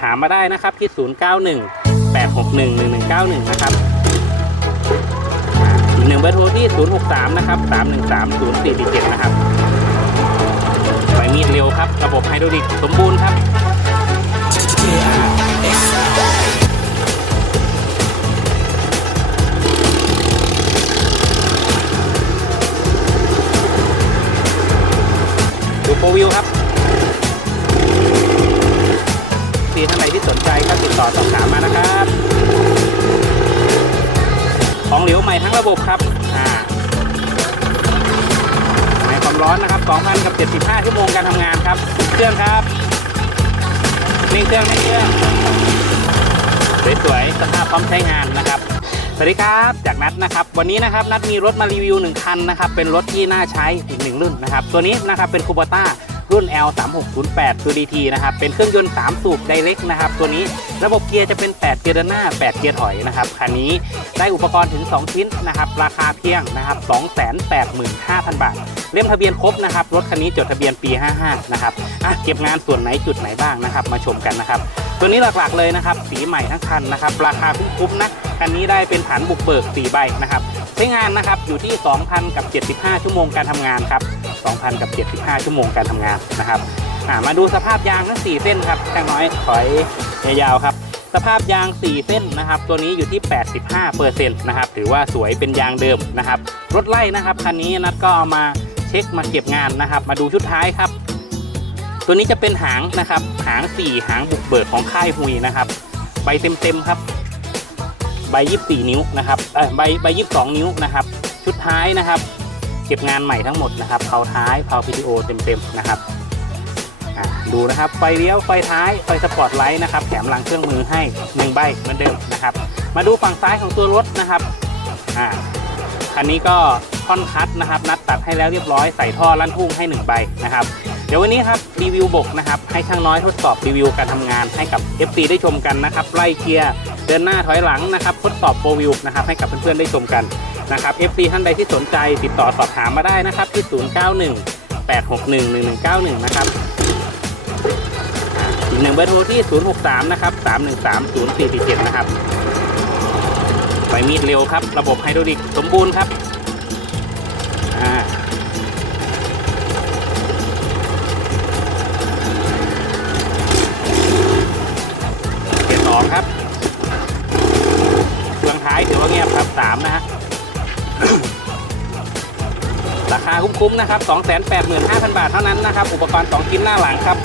ถามมาได้นะครับที่ 091 861 1191 นะครับอีกหนึ่งเบอร์โทรที่ 063 นะครับ 313 0447 นะครับใบมีดเร็วครับ ระบบไฮดรอลิกสมบูรณ์ครับ ท่านใดที่สนใจก็ติดต่อสอบถามมานะครับ ของเหลวใหม่ทั้งระบบครับอ่าในความร้อนนะครับ2,000กับ 75 ชั่วโมงการทำงานครับ เครื่องครับนี่เครื่องนี่เครื่องสวยๆสภาพพร้อมใช้งานนะครับสวัสดีครับจากนัดนะครับวันนี้นะครับนัดมีรถมารีวิวหนึ่งคันนะครับเป็นรถที่น่าใช้อีกหนึ่งรุ่นนะครับตัวนี้นะครับเป็นคูโบต้า รุ่น L 3 6 0 8 ตัว DT นะครับ เป็นเครื่องยนต์ 3 สูบไดเ c กนะครับ ตัวนี้ระบบเกียร์จะเป็น 8 เกียร์เดินหน้า 8 เกียร์ถอยนะครับ คันนี้ได้อุปกรณ์ถึง 2 ชิ้นนะครับ ราคาเพียงนะครับ285,000 บาท เล่มทะเบียนครบนะครับ รถคันนี้จดทะเบียนปี 55 นะครับอะเก็บงานส่วนไหนจุดไหนบ้างนะครับ มาชมกันนะครับ ตัวนี้หลักๆเลยนะครับ สีใหม่ทั้งคันนะครับ ราคาคุ้มๆนะ คันนี้ได้เป็นฐานบุกเบิก 4 ใบนะครับ ใช้งานนะครับอยู่ที่ 2,000 กับ 75 ชั่วโมงการทำงานครับ 2,000 กับ 75 ชั่วโมงการทำงานนะครับมาดูสภาพยางทั้ง 4 เส้นครับแค่น้อยถอยยาวครับ สภาพยาง 4 เส้นนะครับ ตัวนี้อยู่ที่ 85เปอร์เซ็นต์นะครับถือว่าสวยเป็นยางเดิมนะครับ รถไล่นะครับคันนี้นัดก็เอามาเช็คมาเก็บงานนะครับ มาดูชุดท้ายครับ ตัวนี้จะเป็นหางนะครับ หาง 4 หางบุกเบิกของค่ายฮุยนะครับใบเต็มๆครับ บยี่สี่นิ้วนะครับเอ้ยใบใบยี่สองนิ้วนะครับ ชุดท้ายนะครับ เก็บงานใหม่ทั้งหมดนะครับเผาท้ายเผาพีดีโอเต็มๆนะครับดูนะครับไฟเลี้ยวไฟท้ายไฟสปอร์ตไลท์นะครับแถมหลังเครื่องมือให้หนึ่งใบเหมือนเดิมนะครับ มาดูฝั่งซ้ายของตัวรถนะครับอ่าคันนี้ก็ท่อนคัดนะครับ นัดตัดให้แล้วเรียบร้อยใส่ท่อลั่นทุ่งให้หนึ่งใบนะครับ เดี๋ยววันนี้ครับรีวิวบกนะครับให้ช่างน้อยทดสอบรีวิวการทำงานให้กับ FC ได้ชมกันนะครับไล่เกียร์เดินหน้าถอยหลังนะครับทดสอบโปรวิวนะครับให้กับเพื่อนๆได้ชมกันนะครับ FC ท่านใดที่สนใจติดต่อสอบถามมาได้นะครับที่ 091 861 1191 นะครับอีกหนึ่งเบอร์โทรที่ 063 นะครับ 313 0447 นะครับใบมีดเร็วครับ ระบบไฮดรอลิกสมบูรณ์ครับ คาคุ้มๆนะครับ 285,000 บาทเท่านั้นนะครับ อุปกรณ์2ชิ้นหน้าหลังครับ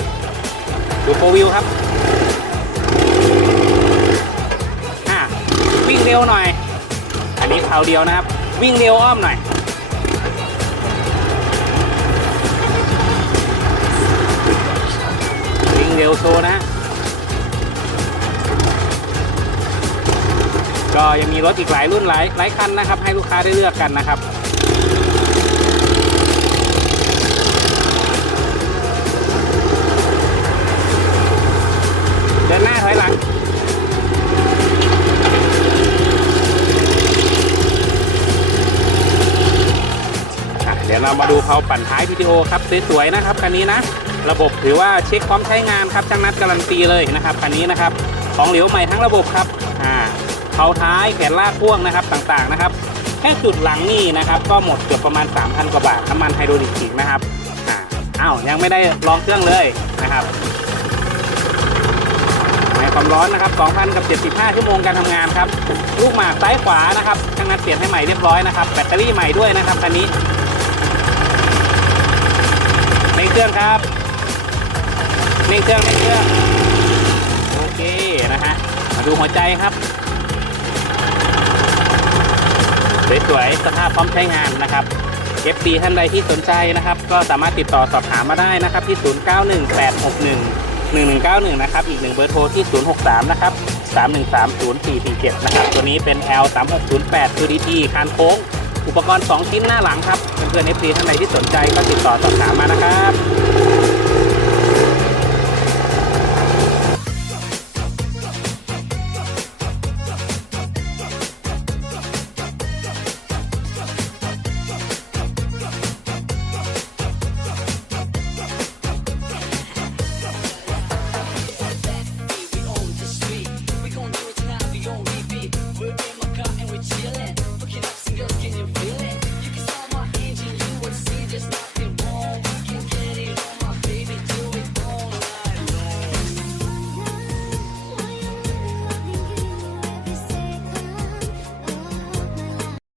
ดูโฟวิวครับอะวิ่งเร็วหน่อย อันนี้เขาเดียวนะครับ วิ่งเร็วอ้อมหน่อย วิ่งเร็วโชว์นะ ก็ยังมีรถอีกหลายรุ่นหลายหลายคันนะครับ ให้ลูกค้าได้เลือกกันนะครับ เรามาดูเขาปั่นท้ายวิดีโอครับสวยๆนะครับคันนี้นะ ระบบถือว่าเช็คความใช้งานครับจังนัดการันตีเลยนะครับคันนี้นะครับของเหลวใหม่ทั้งระบบครับอ่าเผาท้ายแขนลากพ่วงนะครับต่างๆนะครับแค่จุดหลังนี่นะครับ ก็หมดเกือบประมาณ 3,000 กว่าบาทน้ำมันไฮดรอลิกอีกนะครับอ่าอ้าวยังไม่ได้ลองเครื่องเลยนะครับในความร้อนนะครับ 2,000 กับ 75 ชั่วโมงการทำงานครับลูกหมากซ้ายขวานะครับช่างนัดเปลี่ยนให้ใหม่เรียบร้อยนะครับแบตเตอรี่ใหม่ด้วยนะครับคันนี้ รื่องครับในเครื่องในเครื่องโอเคนะฮะมาดูหัวใจครับสวยๆสภาพพร้อมใช้งานนะครับ FC ท่านใดที่สนใจนะครับ ก็สามารถติดต่อสอบถามมาได้นะครับที่ 091861 1191 นะครับ อีกหนึ่งเบอร์โทรที่ 063 นะครับ 3130447นะครับ ตัวนี้เป็น L 3608 2DT คานโค้ง อุปกรณ์ 2 ชิ้นหน้าหลังครับ เพื่อนๆ FC ท่านใดที่สนใจก็ติดต่อสอบถามมานะครับ